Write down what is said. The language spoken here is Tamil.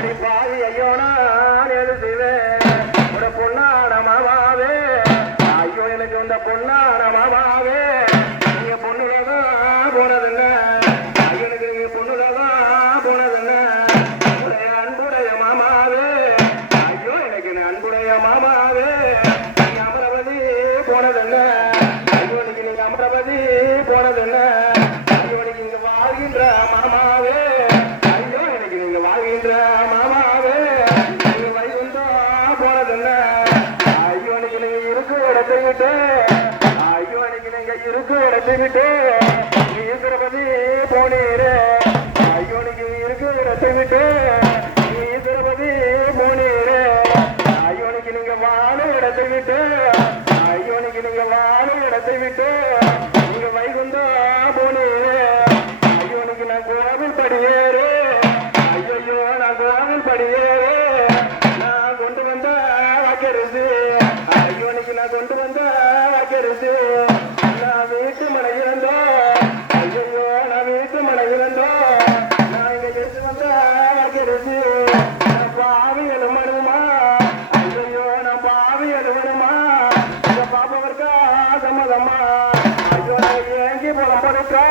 அடி பாவி ஐயோ நான் எது செய்வேன் உட பொண்ணான மாமாவே ஐயோ எனக்கு இந்த பொண்ணான மாமாவே நீங்க பொண்ணுலதான் போனதுங்க ஐயோ எனக்கு நீங்க பொண்ணுலதான் போனதுங்க உடைய அன்புடைய மாமாவே ஐயோ எனக்கு அன்புடைய மாமாவே நீங்க அமரவதி போனதுங்க ஐயோ எனக்கு நீங்க அமரவதி போனதுங்க ஐயோ எனக்கு இங்க வாழ்கின்ற மாமாவே ஐயோ எனக்கு நீங்க வாழ்கின்ற மாமாவே நீங்க வைகுந்தம் போனதுங்க ஐயோ எனக்கு நீங்க இருக்க இடத்தை விட்டு ஐயோ எனக்கு நீங்க இருக்க இடத்தை விட்டு நீ திருப்பதி போனீரே ஐயோ எனக்கு இருக்க இடத்தை விட்டு நீ திருப்பதி போனீரே ஐயோ எனக்கு நீங்க வாழ இடத்தை விட்டு ஐயோ எனக்கு நீங்க வாழ இடத்தை விட்டு நீங்க வைகுந்தம் போனீரே ஐயோ எனக்கு நான் கோவில் படியேறு ஐயோ நான் கோவில் படியேறு நான் கொண்டு வந்த வாக்கரிசி ஐயோ எனக்கு நான் கொண்டு வந்த வாக்கரிசி நான் வீட்டு மனை இருந்தோம் ஐயோ நான் வீட்டு மனை இருந்தோம் நான் இங்க எடுத்து வந்த வாக்கரிசி நான் பாவி எழுமணுமா ஐயோ நான் பாவி எழுமணுமா இங்க பாப்பவர்க்கா சம்மதம்மா ஐயோ நான் ஏங்கி புலம் படுக்கா